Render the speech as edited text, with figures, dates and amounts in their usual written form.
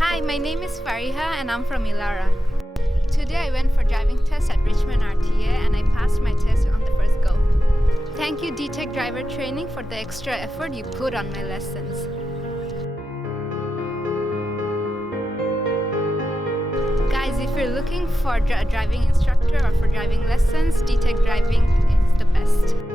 Hi, my name is Fariha and I'm from Elara. Today I went for driving test at Richmond RTA and I passed my test on the first go. Thank you D-Tech Driver Training for the extra effort you put on my lessons. Guys, if you're looking for a driving instructor or for driving lessons, D-Tech Driving is the best.